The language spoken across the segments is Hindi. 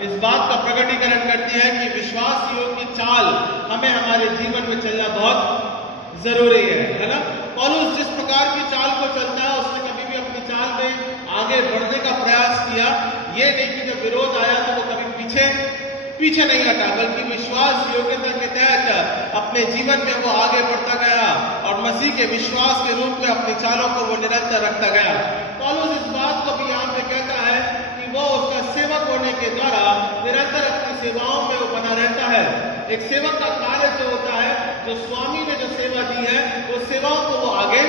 इस बात का प्रकटीकरण करती है कि विश्वास योग की चाल हमें हमारे जीवन में चलना बहुत जरूरी है ना। पौलुस जिस प्रकार की चाल को चलता है उसने कभी भी अपनी चाल में आगे बढ़ने का प्रयास किया। ये नहीं कि जब विरोध आया तो वो कभी पीछे नहीं हटा, बल्कि विश्वास योग्यता के तहत अपने जीवन में वो आगे बढ़ता गया और मसीह के विश्वास के रूप में अपनी चालों को वो निरंतर रखता गया। पौलुस इस बात को भी यहाँ पे कहता है कि वो उसका सेवक होने के द्वारा निरंतर अपनी सेवाओं में वो बना रहता है। एक सेवक का कार्य जो होता है, जो स्वामी ने जो सेवा दी है, वो सेवाओं को वो आगे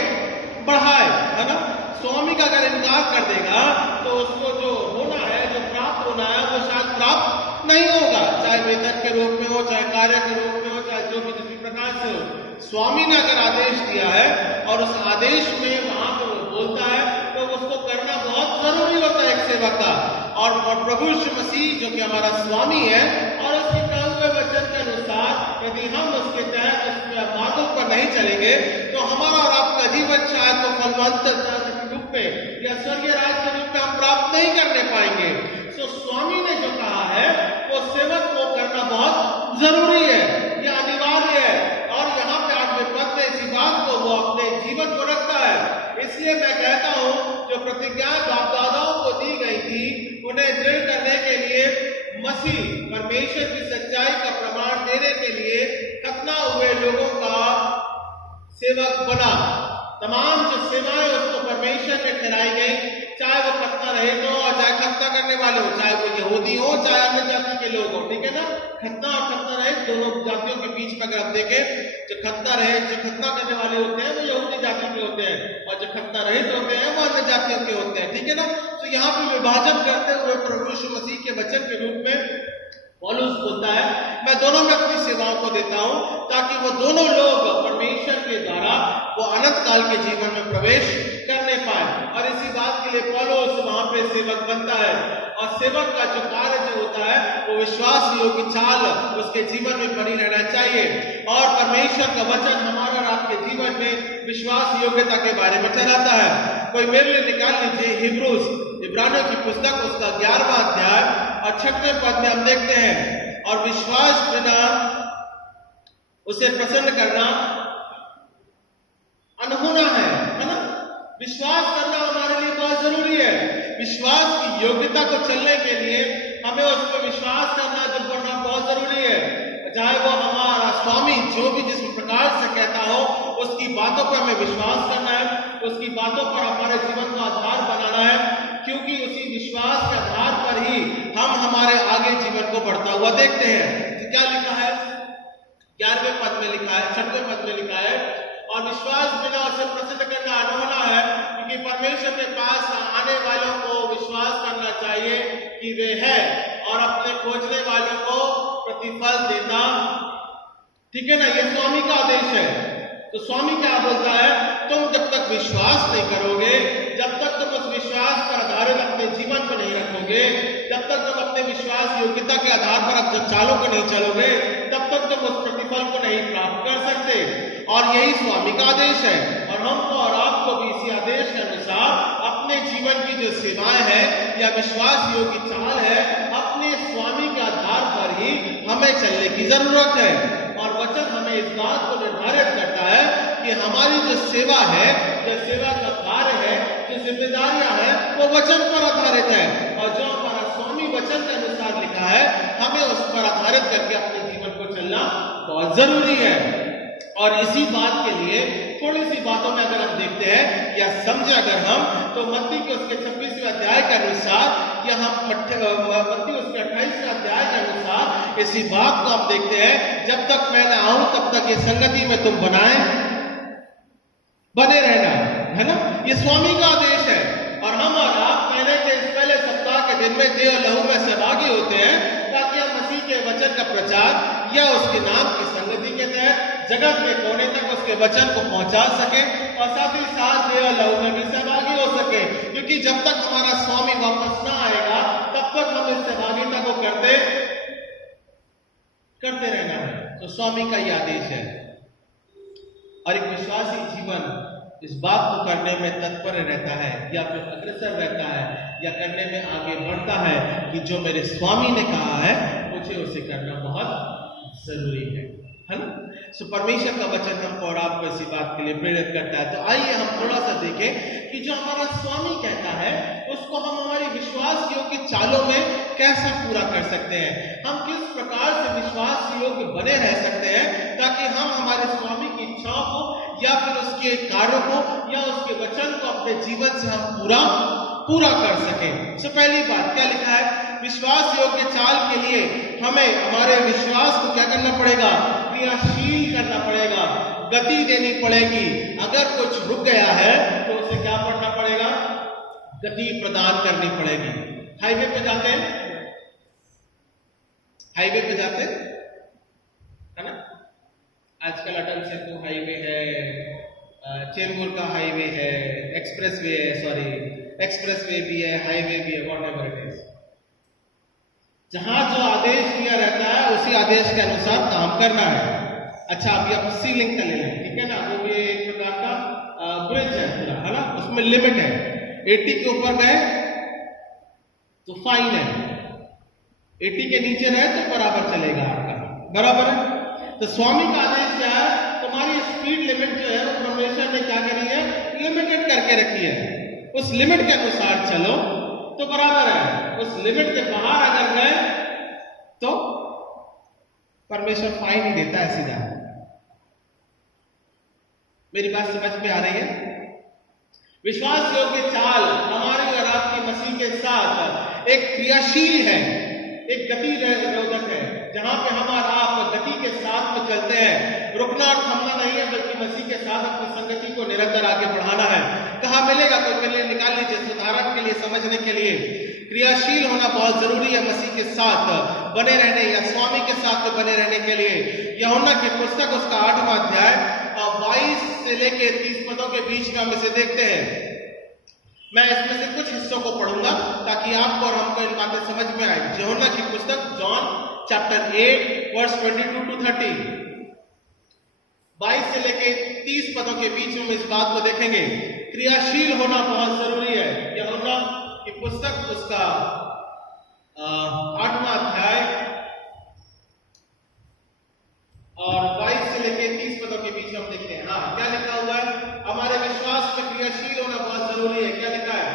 बढ़ाए, है ना। स्वामी का अगर इनकार कर देगा तो उसको जो होना है, जो प्राप्त होना है, वो शायद प्राप्त नहीं होगा, चाहे वेतन के रूप में हो, चाहे कार्य के रूप में हो, चाहे जो भी किसी प्रकार से हो। स्वामी ने अगर आदेश दिया है और उस आदेश में वहां पर वो बोलता है तो उसको करना बहुत जरूरी होता है एक सेवक का। और प्रभु यीशु मसीह जो कि हमारा स्वामी है और उसके कहे हुए वचन के अनुसार यदि हम उसके तहत उसके मार्गों पर नहीं चलेंगे तो हमारा और आपका जीवन शायद तो फलवंत के रूप में या स्वर्गीय राज्य के रूप में हम प्राप्त नहीं करने पाएंगे। तो स्वामी ने जो कहा है वो सेवक को करना बहुत जरूरी है, यह अनिवार्य है। और यहाँ पे 8वें पद में इसी बात को वो अपने जीवन को रखता है। इसलिए मैं कहता हूँ जो प्रतिज्ञा बाप दादाओं को दी गई थी उन्हें दृढ़ करने के लिए मसीह परमेश्वर की सच्चाई का प्रमाण देने के लिए खतना हुए लोगों का सेवक बना। तमाम जो सेवाएं उसको परमेश्वर ने ठहराई गई, चाहे वो खतना रहित हो और चाहे खतना करने वाले हो, चाहे वो यहूदी हो चाहे अन्य जाति के लोग हो, ठीक है ना। खतना और खतना रहित दोनों जातियों के बीच में अगर आप देखें, जो खतना रहित जो खतना करने वाले होते हैं वो यहूदी जाति के होते हैं और जो खतना रहित होते हैं वो अन्य जातियों के होते हैं, ठीक है ना। तो यहाँ पे विभाजन करते हुए प्रभु यीशु मसीह के वचन के रूप में पौलुस बोलता है मैं दोनों में अपनी सेवाओं को देता हूं ताकि वो दोनों लोग परमेश्वर के द्वारा वो अनंत काल के जीवन में प्रवेश करने पाए। और इसी बात के लिए पौलुस वहां पे सेवक बनता है। और सेवक का जो कार्य जो होता है वो विश्वास योग्य चाल उसके जीवन में बनी रहना चाहिए। और परमेश्वर का वचन हमारा और आपके जीवन में विश्वास योग्यता के बारे में चलाता है। कोई मेरे लिए निकाल लीजिए हिब्रूज इब्रानियों की पुस्तक उसका 11वां अध्याय और 6वें पद में हम देखते हैं और विश्वास बिना उसे प्रसन्न करना अनहोना है ना। विश्वास करना हमारे लिए बहुत जरूरी है। विश्वास की योग्यता को चलने के लिए हमें उस पर विश्वास करना जो करना बहुत जरूरी है। चाहे वो हमारा स्वामी जो भी जिस प्रकार से कहता हो उसकी बातों पर हमें विश्वास करना है, उसकी बातों पर हमारे जीवन का आधार बनाना है, क्योंकि उसी विश्वास के आधार पर ही हम हमारे आगे जीवन को बढ़ता हुआ देखते हैं। तो क्या लिखा है 11वें पद में लिखा है, 6वें पद में लिखा है और विश्वास बिना उसे प्रसिद्ध करना अनहोना है, क्योंकि परमेश्वर के पास आने वालों को विश्वास करना चाहिए कि वे है और अपने खोजने वालों को प्रतिफल देना, ठीक है ना। यह स्वामी का आदेश है। तो स्वामी क्या बोलता है, तुम जब तक विश्वास नहीं करोगे, जब तक तुम उस विश्वास पर आधारित अपने जीवन को नहीं रखोगे, जब तक तुम अपने विश्वास योग्यता के आधार पर अपने चालों को नहीं चलोगे, तब तक तुम उस प्रतिफल को नहीं प्राप्त कर सकते। और यही स्वामी का आदेश है। और हमको और आपको भी इसी आदेश के अनुसार अपने जीवन की जो सेवाएं हैं या विश्वास योग्य चाल है, अपने स्वामी के आधार पर ही हमें चलने की जरूरत है। और वचन हमें इस बात को निर्धारित करता है कि हमारी जो सेवा है, जो सेवा का कार्य है, जो जिम्मेदारियां हैं, वो वचन पर आधारित है। और जो हमारा स्वामी वचन के अनुसार लिखा है, हमें उस पर आधारित करके अपने जीवन को चलना बहुत जरूरी है। और इसी बात के लिए थोड़ी सी बातों में अगर हम देखते हैं या समझे अगर हम, तो मत्ती के उसके 26वें अध्याय के अनुसार या हम मत्ती उसके 28वें अध्याय के अनुसार इसी बात को हम देखते हैं, जब तक मैं न आऊं तब तक ये संगति में तुम बने रहना, है ना। ये स्वामी का आदेश है। और हम और आप पहले सप्ताह के दिन में देह और लहू में सहभागी होते हैं ताकि हम मसीह के वचन का प्रचार या उसके नाम की संगति के तहत जगत के कोने तक उसके वचन को पहुंचा सके और साथ ही साथ देह और लहू में भी सहभागी हो सके। क्योंकि जब तक हमारा स्वामी वापस ना आएगा तब तक हम इस सहभागिता को करते रहना है। तो स्वामी का यह आदेश है। और एक विश्वासी जीवन इस बात को करने में तत्पर रहता है या फिर अग्रसर रहता है या करने में आगे बढ़ता है कि जो मेरे स्वामी ने कहा है मुझे उसे करना बहुत जरूरी है ना। सो परमेश्वर का वचन हमको और आपको इसी बात के लिए प्रेरित करता है। तो आइए हम थोड़ा सा देखें कि जो हमारा स्वामी कहता है उसको हम हमारी विश्वास योग्य चालों में कैसा पूरा कर सकते हैं, हम किस प्रकार से विश्वास योग्य बने रह सकते हैं ताकि हम हमारे स्वामी की इच्छाओं को या फिर उसके कार्यों को या उसके वचन को अपने जीवन से हम पूरा कर सकें। सो पहली बात क्या लिखा है, विश्वास योग्य चाल के लिए हमें हमारे विश्वास को क्या करना पड़ेगा, क्रियाशील करना पड़ेगा, गति देनी पड़ेगी। अगर कुछ रुक गया है तो उसे क्या करना पड़ेगा, गति प्रदान करनी पड़ेगी। हाईवे पे जाते हैं, हाईवे पे जाते है ना, आजकल अटल सेतु हाईवे है, चेंबूर का हाईवे है, एक्सप्रेसवे भी है, हाईवे भी है, व्हाटएवर इट इज। जहां जो आदेश दिया रहता है उसी आदेश के अनुसार काम करना है। अच्छा अभी आप सी लिंक का ले लें, ठीक है ना, वो भी एक प्रकार का ब्रिज है पूरा, है ना, उसमें लिमिट है, 80 के ऊपर गए तो फाइन है, 80 के नीचे रहे तो बराबर चलेगा आपका, बराबर है। तो स्वामी का आदेश क्या है, तुम्हारी स्पीड लिमिट जो है वो परमेश्वर ने क्या करी है, लिमिटेड करके रखी है, उस लिमिट के अनुसार चलो तो बराबर है, उस लिमिट के बाहर अगर गए तो परमेश्वर फाइन ही देता है सीधा। मेरी बात समझ में आ रही है? विश्वास योग्य चाल हमारी और आपकी मसीह के साथ एक क्रियाशील है, एक गति रोधक है, जहां पे हम और आप गति के साथ में चलते हैं, रुकना और थमना नहीं है, बल्कि मसीह के साथ अपनी संगति को निरंतर आगे बढ़ाना है। कहाँ मिलेगा, कोई के लिए निकाल लीजिए, सुधारण के लिए, समझने के लिए। क्रियाशील होना बहुत जरूरी है मसीह के साथ बने रहने या स्वामी के साथ बने रहने के लिए। यूहन्ना की पुस्तक उसका 8वां अध्याय और 22 से लेके 30 पदों के बीच में हम इसे देखते हैं। मैं इसमें से कुछ हिस्सों को पढ़ूंगा ताकि आपको और हमको इन बातें समझ में आए। यूहन्ना की पुस्तक जॉन चैप्टर 8 वर्स 22 to 30, 22 से लेके 30 पदों के बीच में इस बात को देखेंगे। क्रियाशील होना बहुत जरूरी है। यूहन्ना की पुस्तक उसका 8वां अध्याय और 22 से लेके 30 पदों के बीच हम देखते हैं। हाँ, क्या लिखा हुआ है, हमारे विश्वास में क्रियाशील होना बहुत जरूरी है। क्या लिखा है,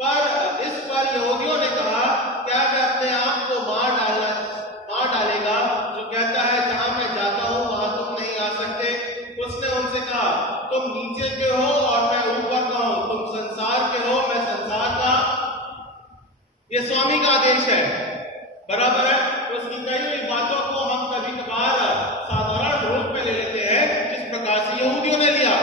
पर इस पर यहूदियों ने कहा, क्या मैं अपने आप को मार डालेगा जो कहता है जहां मैं जाता हूं वहां तुम नहीं आ सकते। उसने उनसे कहा, तुम नीचे के हो और मैं ऊपर का हूं, तुम संसार के हो, मैं संसार का। यह स्वामी का आदेश है, बराबर है। उसकी कई हुई बातों को हम कभी कभार साधारण रूप में ले लेते हैं, जिस प्रकार से यहूदियों ने लिया।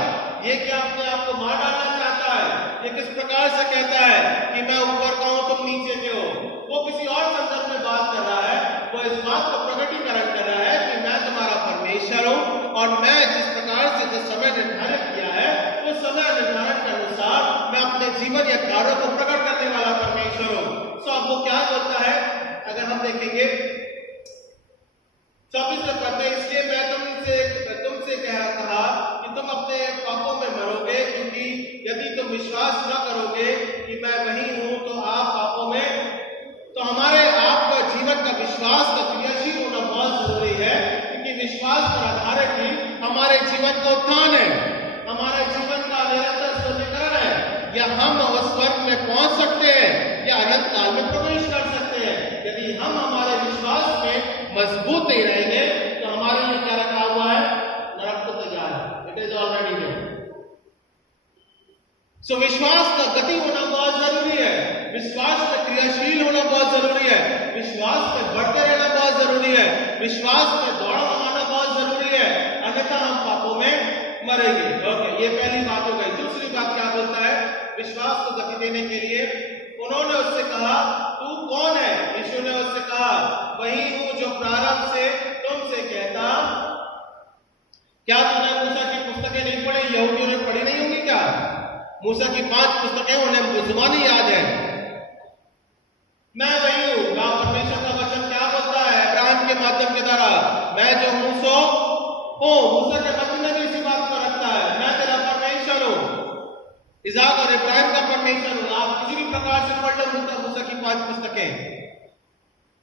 ये क्या अपने आप को मार डालना चाहता है, ये किस प्रकार से कहता है कि मैं ऊपर का हूं तुम नीचे के हो। वो किसी और संदर्भ में बात कर रहा है, वो इस बात को प्रकटीकरण कर रहा है कि मैं तुम्हारा परमेश्वर हूं और मैं जिस प्रकार से जो समय निर्धारित किया है उस समय निर्धारण के अनुसार मैं अपने जीवन या कार्यों को प्रकट करने वाला परमेश्वर हूं। सो अब वो क्या बोलता है, अगर हम देखेंगे 24 पद, इसलिए मैं तुमसे कहा कि तुम अपने पापों में मरोगे, क्योंकि यदि तुम विश्वास न करोगे कि मैं वही हूं तो आप पापों में। तो हमारे आपका जीवन का विश्वास का क्रियाशील होना बहुत जरूरी है, क्योंकि विश्वास पर आधारित ही हमारे जीवन का उत्थान है, हमारे जीवन का निरंतर शुद्धिकरण है। या हम उस वर्ग में पहुंच सकते हैं या अनंत काल में प्रवेश कर सकते हैं। यदि हम हमारे विश्वास में मजबूत नहीं रहेंगे तो हमारे लिए क्या रखा हुआ है, नरक को तैयार है, इट इज ऑलरेडी देयर। सो विश्वास का गति होना बहुत जरूरी है, विश्वास में क्रियाशील होना बहुत जरूरी है, विश्वास में बढ़ते रहना बहुत जरूरी है, विश्वास में दौड़ लगाना बहुत जरूरी है, अन्यथा हम पापों में मरेंगे। ओके, ये पहली बात हो गई। दूसरी बात क्या बोलता है, विश्वास को गति देने के लिए उन्होंने उससे कहा, तू कौन है? यीशु ने उससे कहा, वही हूं जो प्रारंभ से तुमसे कहता। क्या तुमने मूसा की पुस्तकें नहीं पढ़ी? यहूदियों ने पढ़ी नहीं होंगी क्या? मूसा की 5 पुस्तकें उन्हें जुबानी याद है। मैं वही हूं, परमेश्वर का वचन क्या बोलता है अब्राहम के माध्यम के द्वारा, मैं जो हूं सो हूं। मूसा के वचन में भी इसी बात को रखता है, मैं तेरा परमेश्वर हूं, इसहाक और इब्राहिम का परमेश्वर हूं। आप किसी भी प्रकार से पढ़ लो मूसा की 5 पुस्तकें,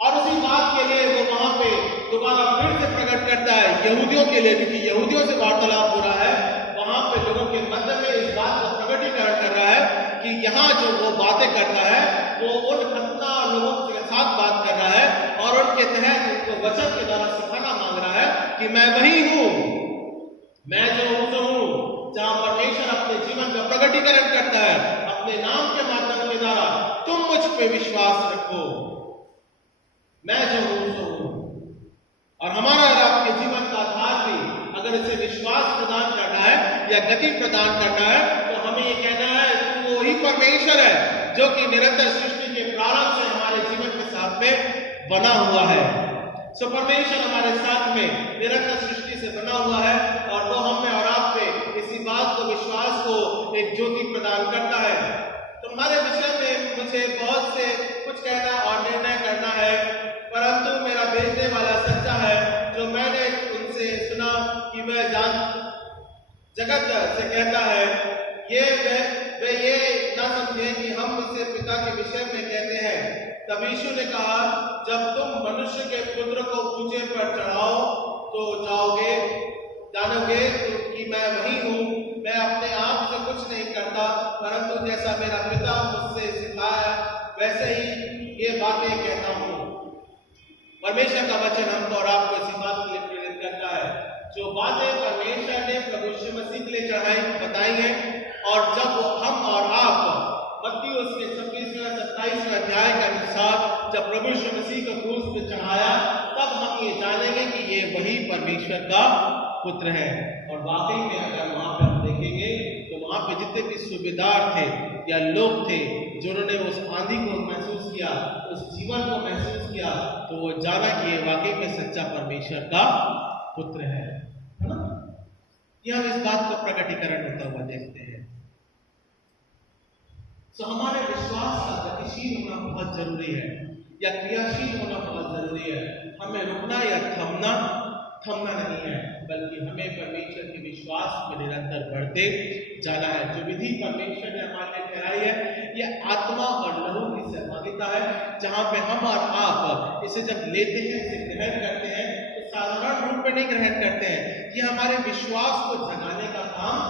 और उसी बात के लिए वो वहां पे दोबारा फिर से प्रकट करता है यहूदियों के लिए, क्योंकि यहूदियों से वार्तालाप हो रहा है, वहां पे लोगों के मध्य में इस बात को प्रकटीकरण कर रहा है कि यहाँ जो वो बातें करता है वो उन खतना लोगों के साथ बात कर रहा है और उनके तहत उनको वचन के द्वारा सिखाना मांग रहा है कि मैं वही हूं, मैं जो हूं, जहां परमेश्वर अपने जीवन का प्रकटीकरण करता है अपने नाम के माध्यम के द्वारा, तुम मुझ पे विश्वास रखो, मैं जो हूं। और हमारा और आपके जीवन का आधार भी अगर इसे विश्वास प्रदान करना है या गति प्रदान करना है तो हमें ये कहना है तू वही परमेश्वर है जो कि निरंतर सृष्टि के प्रारंभ से हमारे जीवन के साथ में बना हुआ है। सो परमेश्वर हमारे साथ में निरंतर सृष्टि से बना हुआ है और वो हमें और आप पे इसी बात को, विश्वास को एक ज्योति प्रदान करता है। तुम्हारे विषय में मुझे बहुत से कुछ कहना और निर्णय करना है, परंतु मेरा भेजने वाला सच्चा है, जो मैंने उनसे सुना कि वह जगत से कहता है, वे ये ना समझे कि हम उसे पिता के विषय में कहते हैं। तब यीशु ने कहा, जब तुम मनुष्य के पुत्र को ऊंचे पर चढ़ाओ तो जानोगे कि मैं वही हूँ। मैं अपने आप से कुछ नहीं करता, परंतु जैसा मेरा पिता मुझसे सिखाया वैसे ही ये बातें कहता हूँ। परमेश्वर का वचन हमको और आपको इसी बात के लिए प्रेरित करता है, जो बातें परमेश्वर ने प्रभु यीशु मसीह के लिए बताई हैं, और जब हम और आप मत्ती उसके 26वें-27वें अध्याय के अनुसार जब प्रभु यीशु मसीह को क्रूस पे चढ़ाया, तब हम ये जानेंगे कि ये वही परमेश्वर का पुत्र है। और वाकई में अगर वहां पर हम देखेंगे तो वहां पे जितने भी सूबेदार थे या लोग थे जिन्होंने उस आंधी को महसूस किया, उस जीवन को महसूस किया, तो वो जाना कि ये वाकई में सच्चा परमेश्वर का पुत्र है ना। ये हम इस बात को प्रकटीकरण होता हुआ देखते हैं। तो हमारे विश्वास का गतिशील होना बहुत जरूरी है या क्रियाशील होना बहुत जरूरी है। हमें रुकना या थमना नहीं है, बल्कि हमें परमेश्वर के विश्वास में निरंतर बढ़ते जाना है। जो विधि परमेश्वर ने हमारे लिए ठहराई है, यह आत्मा और लहू की सहभागिता है, जहां पे हम और आप इसे जब लेते हैं, इसे ग्रहण करते हैं, तो साधारण रूप में नहीं ग्रहण करते हैं। ये हमारे विश्वास को जगाने का काम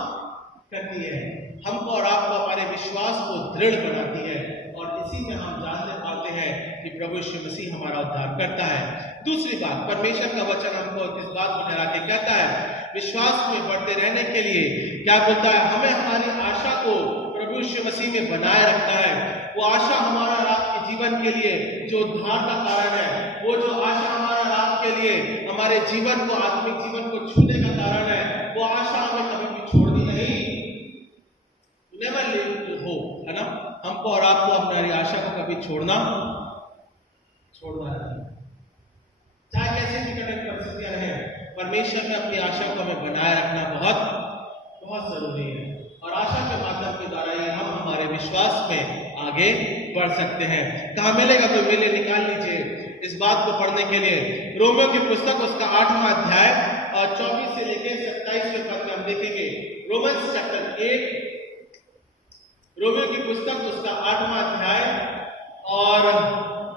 करती है, हमको और आपको हमारे विश्वास को दृढ़ बनाती है, और इसी में हम जानते पाते हैं कि प्रभु यीशु मसीह हमारा उद्धार करता है। दूसरी बात, परमेश्वर का वचन हमको इस बात को ठहरा के कहता है विश्वास में बढ़ते रहने के लिए क्या बोलता है, हमें हमारी आशा को प्रभु यीशु मसीह में बनाए रखता है। वो आशा हमारा और आपके जीवन के लिए जो उद्धार का कारण है, वो जो आशा हमारा और आपके लिए हमारे जीवन को, आत्मिक जीवन को छूने का कारण है, वो आशा हमें कभी भी छोड़नी नहीं, नेवर लीव हो, है ना। हमको और आपको अपनी आशा को कभी छोड़ना नहीं, चाहे कैसी भी कठिन परिस्थितियां रहें, परमेश्वर में अपनी आशा को हमें बनाए रखना बहुत जरूरी है। और आशा के माध्यम के द्वारा ही हम हमारे विश्वास में आगे बढ़ सकते हैं। कहाँ मिलेगा तो मिले, निकाल लीजिए इस बात को पढ़ने के लिए। रोमियो की पुस्तक उसका 8वां अध्याय और 24 से लेकर 27वें पद में हम देखेंगे। रोमन्स चैप्टर 8, रोमियो की पुस्तक उसका 8वां अध्याय और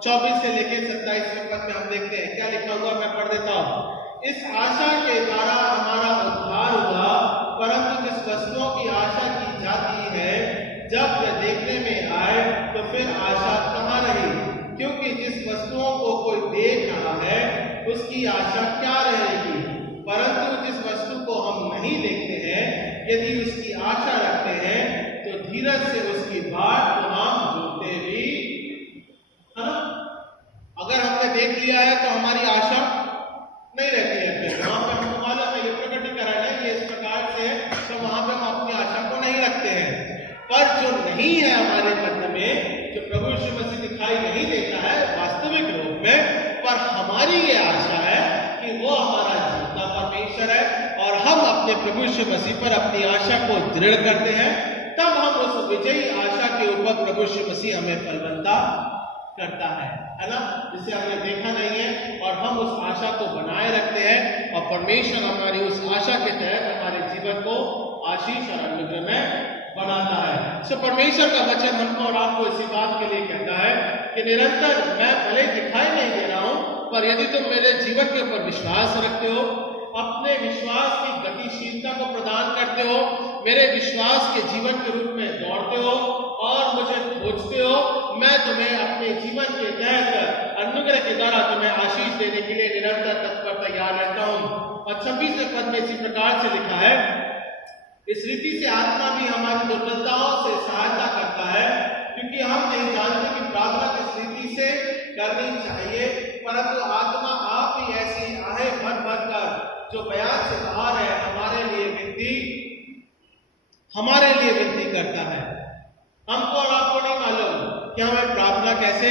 24 से लेकर 27वें पद में हम देखते हैं क्या लिखा हुआ। मैं पढ़ देता हूँ। इस आशा के द्वारा हमारा उद्धार हुआ, परंतु जिस वस्तुओं की आशा की जाती है, जब वह देखने में आए तो फिर आशा कहाँ रही, क्योंकि जिस वस्तुओं को कोई देख रहा है उसकी आशा क्या रहेगी। परंतु जिस वस्तु को हम नहीं देखते हैं, यदि उसकी आशा रखते हैं तो धीरज से उसकी बाट को हम जोते भी, है ना। अगर हमने देख लिया है तो हमारी आशा नहीं रहती है, फिर वहां पर हमको मालूम है ये प्रकटीकरण है, ये इस प्रकार से, तो वहां पर हम अपनी आशा को नहीं रखते हैं। पर जो नहीं है हमारे मध्य में, जो प्रभु यीशु मसीह दिखाई नहीं देता है वास्तविक रूप में, पर हमारी ये आशा है कि वो हमारा जीवता परमेश्वर है, और हम अपने प्रभु यीशु मसीह पर अपनी आशा को दृढ़ करते हैं, तब हम उस विजयी आशा के ऊपर प्रभु यीशु मसीह हमें फलवंता करता है ना, जिसे हमने देखा नहीं है, और हम उस आशा को बनाए रखते हैं, और परमेश्वर हमारी उस आशा के तहत हमारे जीवन को आशीष और अनुग्रह में बनाता है। सो परमेश्वर का वचन हमको और आपको इसी बात के लिए कहता है कि निरंतर मैं भले दिखाई नहीं दे रहा हूं, पर यदि तुम मेरे जीवन के ऊपर विश्वास रखते हो, अपने विश्वास की गतिशीलता को प्रदान करते हो, मेरे विश्वास के जीवन के रूप में दौड़ते हो और मुझे खोजते हो, मैं तुम्हें अपने जीवन के तहत अनुग्रह के द्वारा तुम्हें आशीष देने के लिए निरंतर तत्पर तैयार रहता हूं। और 26वें पद में इसी प्रकार से लिखा है, इस रीति से आत्मा भी हमारी दुर्बलताओं से सहायता करता है, क्योंकि हम नहीं जानते कि प्रार्थना किस रीति से करनी चाहिए, परंतु आत्मा आप ही ऐसी आहें भर भर कर जो बयान से बाहर है हमारे लिए विनती करता है। हमको और आपको नहीं मालूम कि हमें प्रार्थना कैसे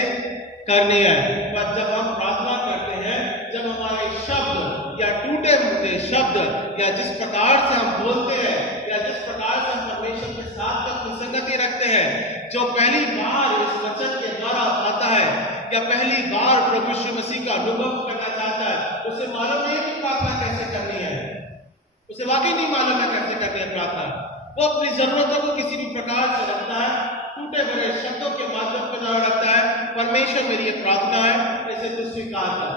करनी है, पर जब हम प्रार्थना करते हैं, जब हमारे शब्द या टूटे फूटे शब्द या जिस प्रकार से हम बोलते हैं या जिस प्रकार से हम परमेश्वर के साथ अपनी संगति रखते हैं, जो पहली बार इस वचन के द्वारा आता है या पहली बार प्रभु यीशु मसीह का अनुभव करना चाहता है, उसे मालूम नहीं कि प्रार्थना कैसे करनी है, उसे वाकई नहीं मालूम है कैसे करनी है प्रार्थना। वो अपनी जरूरतों को किसी भी प्रकार से रखता है, टूटे भरे शब्दों के माध्यम के द्वारा रखता है, परमेश्वर मेरी ये प्रार्थना है, इसे तू स्वीकार कर।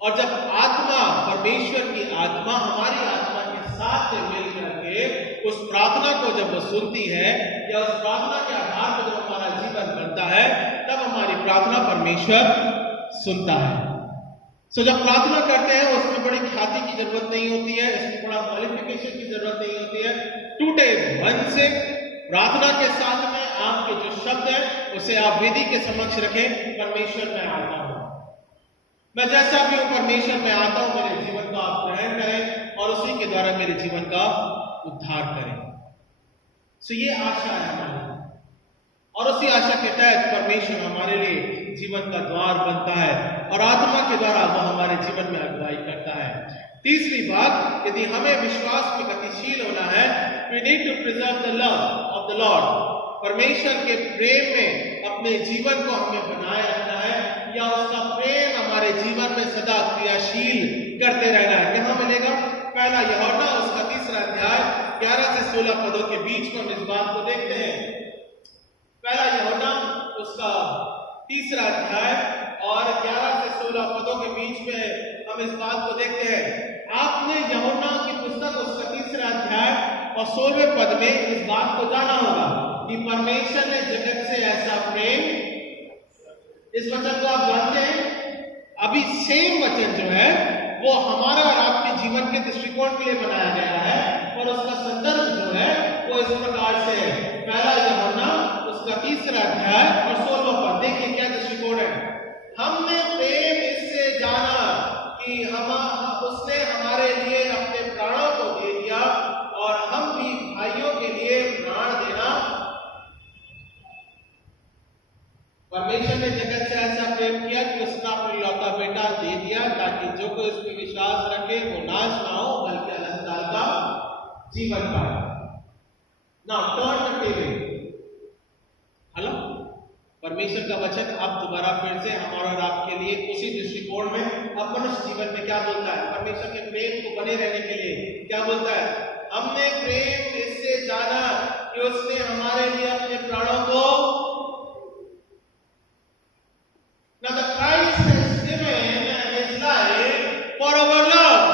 और जब आत्मा, परमेश्वर की आत्मा हमारी आत्मा के साथ मिल करके उस प्रार्थना को जब वो सुनती है या उस प्रार्थना के आधार पर जब हमारा जीवन बनता है, तब हमारी प्रार्थना परमेश्वर सुनता है। सो जब प्रार्थना करते हैं उसमें बड़ी ख्याति की जरूरत नहीं होती है, इसमें बड़ा क्वालिफिकेशन की जरूरत नहीं होती है। टूटे मन से प्रार्थना के साथ में आपके जो शब्द है उसे आप वेदी के समक्ष रखें, परमेश्वर मैं आता हूं, मैं जैसा भी हूं परमेश्वर मैं आता हूं, मेरे जीवन का आप ग्रहण करें और उसी के द्वारा मेरे जीवन का उद्धार करें। सो ये आशा है हमारी, और उसी आशा के तहत परमेश्वर हमारे लिए जीवन का द्वार बनता है और आत्मा के द्वारा वह हमारे जीवन में अगुवाई करता है। तीसरी बात, यदि हमें विश्वास में गतिशील होना है, we need to preserve the love of the Lord। परमेश्वर के प्रेम में अपने जीवन को हमें बनाए रखना है या उसका प्रेम हमारे जीवन में सदा क्रियाशील करते रहना है। कहाँ मिलेगा? पहला यूहन्ना उसका 3 अध्याय 11 से 16 पदों के बीच में हम इस बात को देखते हैं। पहला यूहन्ना उसका 3 अध्याय और 11 से 16 पदों के बीच में हम इस बात को देखते हैं। आपने यूहन्ना की पुस्तक उसका 3 अध्याय और 16वें पद में इस बात को जाना होगा कि परमेश्वर ने जगत से ऐसा प्रेम, इस वचन को आप जानते हैं। अभी सेम वचन जो है वो हमारा और आपके जीवन के दृष्टिकोण के लिए बनाया गया है और उसका संदर्भ जो है वो इस प्रकार से है। पहला यूहन्ना उसका 3 अध्याय और 16वां पद, देखिए क्या दृष्टिकोण है। हमने प्रेम इससे जाना कि उसने हमारे लिए अपने प्राणों को दे दिया और हम भी भाइयों के लिए प्राण देना। परमेश्वर ने जगत से ऐसा प्रेम किया कि उसका अपना इकलौता बेटा दे दिया ताकि जो कोई उस पर विश्वास रखे वो नाश ना हो बल्कि अनंत काल का जीवन पाए। Now turn the table. Hello, परमेश्वर का वचन अब दोबारा फिर से हमारा और आपके लिए उसी दृष्टिकोण में अब मनुष्य जीवन में क्या बोलता है, परमेश्वर के प्रेम को बने रहने के लिए क्या बोलता है। हमने प्रेम इससे जाना कि उसने हमारे लिए अपने प्राणों को, now the Christ has given his life for our love।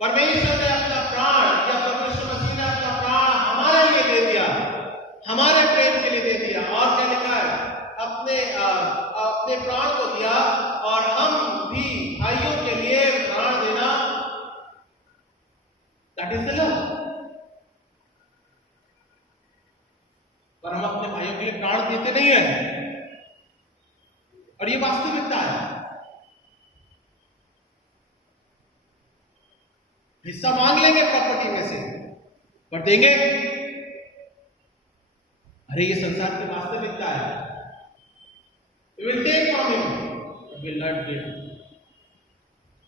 परमेश्वर ने अपना प्राण या परमेश्वर मसीह ने अपना प्राण हमारे लिए दे दिया, हमारे प्रेम के लिए दे दिया। और क्या लिखा है? अपने प्राण को दिया और हम भी भाइयों के लिए प्राण देना, दैट इज द लव। पर हम अपने भाइयों के लिए प्राण देते नहीं है और ये वास्तविकता है। हिस्सा मांग लेंगे प्रॉपर्टी में से, पर देंगे? अरे ये संसार की वास्तविकता है। We will take from him, but will not give।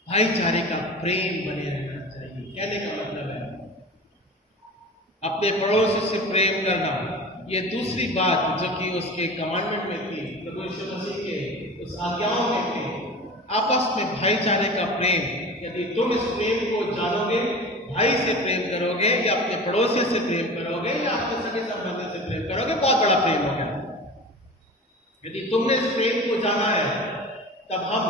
भाईचारे का प्रेम बने रहना चाहिए। कहने का मतलब है अपने पड़ोसी से प्रेम करना। ये दूसरी बात जो कि उसके कमांडमेंट में थी, प्रभु यीशु मसीह के उस आज्ञाओं में थी, आपस में भाईचारे का प्रेम। यदि तुम इस प्रेम को जानोगे भाई से प्रेम करोगे या अपने पड़ोसी से प्रेम करोगे या अपने सगे संबंधी से प्रेम करोगे, बहुत बड़ा प्रेम हो गया। यदि तुमने इस प्रेम को जाना है तब हम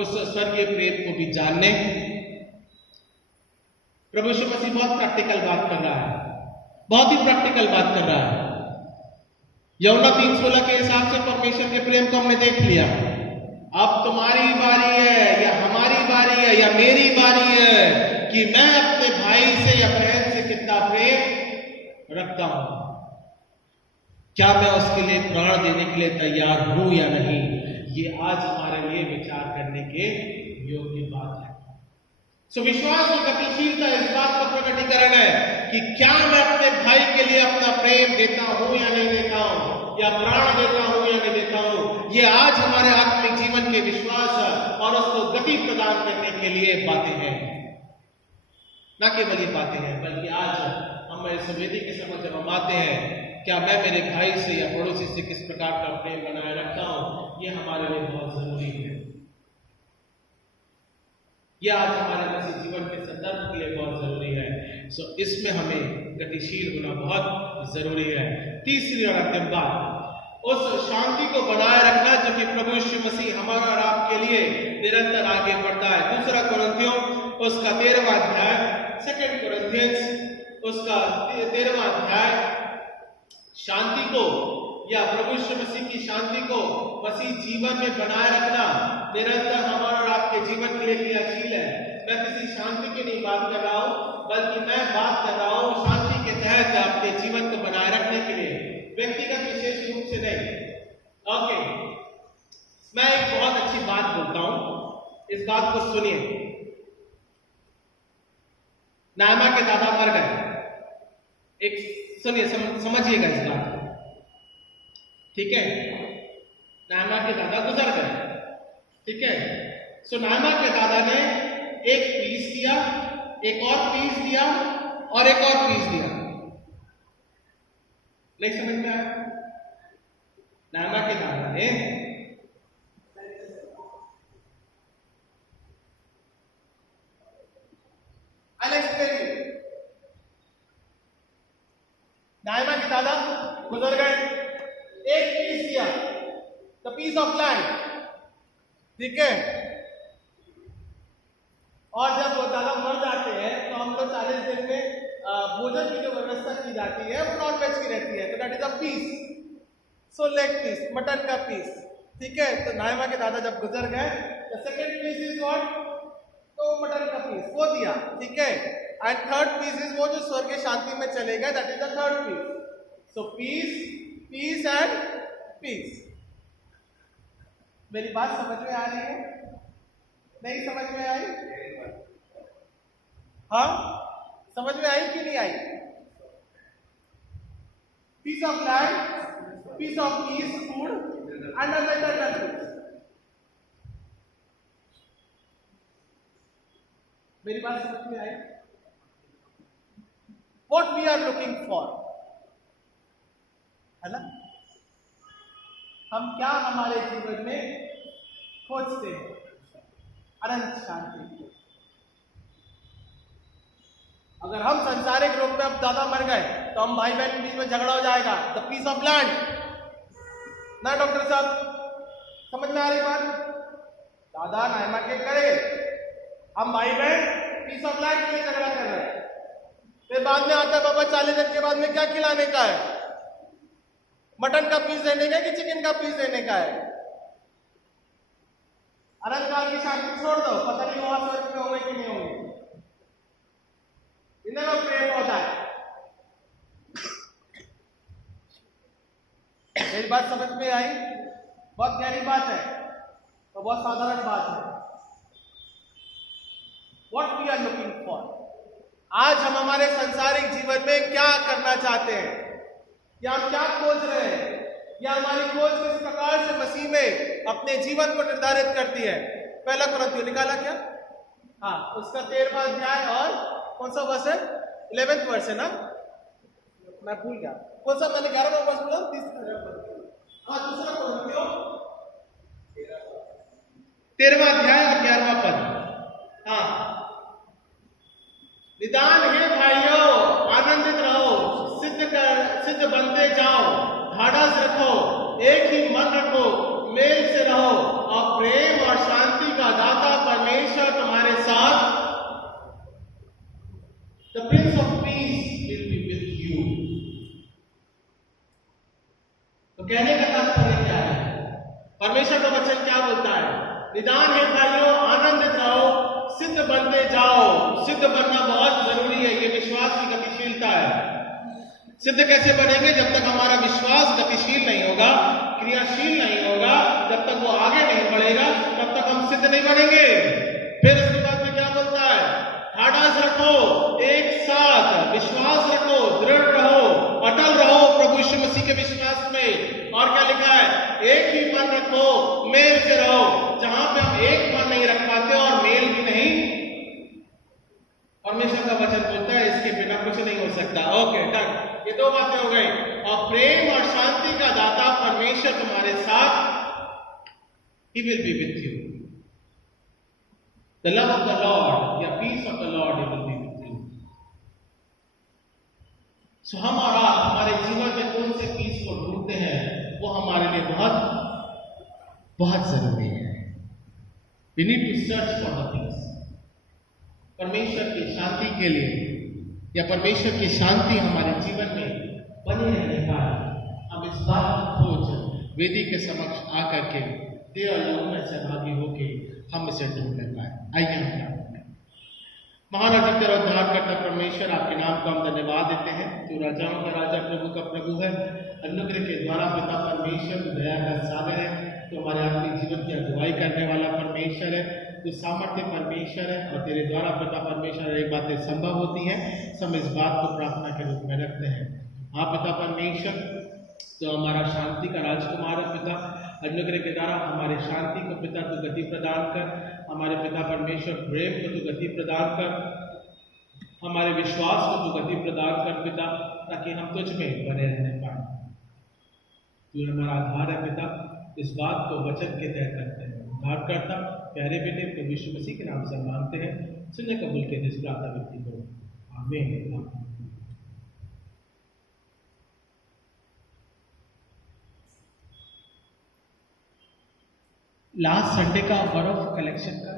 उस स्वर्गीय प्रेम को भी जानने। प्रभु यीशु मसीह बहुत प्रैक्टिकल बात कर रहा है, बहुत ही प्रैक्टिकल बात कर रहा है। यूहन्ना 3:16 के हिसाब से परमेश्वर के प्रेम को हमने देख लिया। अब तुम्हारी बारी है या हमारी बारी है या मेरी बारी है कि मैं अपने भाई से या बहन से कितना प्रेम रखता हूं। क्या मैं उसके लिए प्राण देने के लिए तैयार हूं या नहीं, ये आज हमारे लिए विचार करने के योग्य बात है। विश्वास की गतिशीलता इस बात का प्रकटीकरण है कि क्या मैं अपने भाई के लिए अपना प्रेम देता हूं या नहीं देता हूं, या प्राण देता हूं या नहीं देता हूं। ये आज हमारे आत्मिक जीवन के विश्वास और उसको गति प्रदान करने के लिए बातें हैं, ना केवल ये बातें हैं, बल्कि आज हम इस वेदी के समझ जब हम आते हैं, क्या मैं मेरे भाई से या पड़ोसी से किस प्रकार का प्रेम बनाए रखता हूं, ये हमारे लिए बहुत जरूरी है। यह आज हमारे मसीह जीवन के संदर्भ के लिए बहुत जरूरी है। इसमें हमें गतिशील होना बहुत जरूरी है। तीसरी और अंतिम बात, उस शांति को बनाए रखना जो कि प्रभु यीशु मसीह हमारा और आपके लिए निरंतर आगे बढ़ता है। 2 कुरिन्थियों उसका 13वां अध्याय, 2 कोरिन्थियंस उसका 13वां अध्याय, शांति को या प्रभु यीशु मसीह की शांति को मसीह जीवन में बनाए रखना निरंतर हमारा और आपके जीवन के लिए क्रियाशील है। मैं किसी शांति की नहीं बात कर रहा हूं, बल्कि मैं बात कर रहा हूं शांति के तहत अपने जीवन को बनाए रखने के लिए, व्यक्तिगत विशेष रूप से नहीं। ओके, मैं एक बहुत अच्छी बात बोलता हूं, इस बात को सुनिए। नायमा के दादा मर गए, एक सुनिए, समझिएगा इस बात को, ठीक है। नायमा के दादा गुजर गए, ठीक है। नायमा के दादा ने एक पीस दिया, एक और पीस दिया और एक और पीस दिया। नहीं समझ में आया? नायमा के दादा ने नायमा के दादा गुजर गए, एक पीस दिया, द पीस ऑफ लैंड, ठीक है। और जब वो दादा मर जाते हैं तो हम लोग 40 दिन में भोजन की जो व्यवस्था की जाती है वो नॉन वेज की रहती है, तो that is a piece. So leg piece, mutton का पीस, ठीक है। तो नायमा के दादा जब गुजर गए, the second piece is what, तो मटन का पीस वो दिया, ठीक है। एंड थर्ड पीस इज वो जो स्वर्ग की शांति में चले गए, that is the third piece. So piece, piece and piece. मेरी बात समझ में आ रही है? नहीं समझ में आई? हाँ, समझ में आई कि नहीं आई? Peace of land, peace of peace, food and another peace. मेरी बात समझ में आई? What we are looking for, है ना? हम क्या हमारे जीवन में खोजते हैं? अनंत शांति। अगर हम संसारिक रूप में अब दादा मर गए तो हम भाई बहन के बीच में झगड़ा हो जाएगा, द पीस ऑफ लैंड ना। डॉक्टर साहब समझ में आ रही बात? दादा नायमा के करे, हम भाई बहन पीस ऑफ लैंड के लिए झगड़ा कर रहे हैं। फिर बाद में आता है बाबा 40 दिन के बाद में क्या खिलाने का है, मटन का पीस देने का कि चिकन का पीस देने का है? अनंत काल की शांति छोड़ दो, पता नहीं वहां स्वर्ग में होंगे कि नहीं होंगे। इन्हें प्रेम होता है। मेरी बात समझ में आई? बहुत गहरी बात है तो बहुत साधारण बात है। What we are looking for, आज हम हमारे सांसारिक जीवन में क्या करना चाहते हैं, या हम क्या खोज रहे हैं, या हमारी खोज किस प्रकार से मसीह में अपने जीवन को निर्धारित करती है। पहला कुरिन्थियों निकाला क्या? हाँ, उसका 13वां अध्याय और कौन सा वर्ष है? 11वां वर्ष है ना, मैं भूल गया कौन सा, मैंने 11वां वर्ष बोला, 30। हाँ, दूसरा कुरिन्थियों 13वां अध्याय और 11वां पद। हाँ, निदान परमेश्वर का वचन क्या बोलता है? निदान है भाइयों, आनंदित रहो, सिद्ध बनते जाओ। सिद्ध बनना बहुत जरूरी है, ये विश्वास की गतिशीलता है। सिद्ध कैसे बनेंगे? जब तक हमारा विश्वास गतिशील नहीं होगा, क्रियाशील नहीं होगा, जब तक वो आगे नहीं बढ़ेगा, तब तक हम सिद्ध नहीं बनेंगे। फिर उसके बाद में क्या बोलता है? ठाडस रखो, एक साथ विश्वास रखो, दृढ़ रहो, अटल रहो प्रभु यीशु मसीह के विश्वास में। और क्या लिखा है? एक ही मन रखो, मेल से रहो। जहां पे हम एक मन नहीं रख पाते और मेल भी नहीं, परमेश्वर का वचन बोलता है इसके बिना कुछ नहीं हो सकता। Okay, done. ये दो बातें हो गई। और प्रेम और शांति का दाता परमेश्वर तुम्हारे साथ, he will be with you. The love of the lord या peace of the lord, he will be with you. So हम और आप हमारे जीवन में कौन से पीस को ढूंढते हैं, वो हमारे लिए बहुत बहुत जरूरी है। We need to search for the peace. परमेश्वर की शांति के लिए या परमेश्वर की शांति हमारे जीवन में बने रहने का हम इस बात की खोज वेदी के समक्ष आकर के देव और लोगों में सहभागी होकर हम इसे ढूंढ पाए। आइए हम क्या महान अधिकतर और उद्धारकर्ता परमेश्वर, आपके नाम को हम धन्यवाद देते हैं। तू राजाओं का राजा, प्रभु का प्रभु है। अनुग्रह के द्वारा पिता परमेश्वर, दया का सागर है। तो हमारे आत्मिक जीवन की अगुवाई करने वाला परमेश्वर है। तू सामर्थ्य परमेश्वर है और तेरे द्वारा पिता परमेश्वर एक बातें संभव होती हैं। हम इस बात को प्रार्थना के रूप में रखते हैं। हाँ पिता परमेश्वर, तो हमारा शांति का राजकुमार है पिता, अनुग्रह के द्वारा हमारे शांति को पिता तू गति प्रदान कर। हमारे पिता परमेश्वर प्रेम को तू गति प्रदान कर, हमारे विश्वास को तू गति प्रदान कर पिता, ताकि हम तुझ में बने रहने पाए। तू हमारा आधार है पिता, इस बात को वचन के तहत करते हैं। उद्धारकर्ता प्यारे बेटे प्रभु यीशु मसीह के नाम से मांगते हैं, सुनने कबूल के इस प्रार्थना विनती को, आमीन। लास्ट संडे का वर्ड ऑफ कलेक्शन का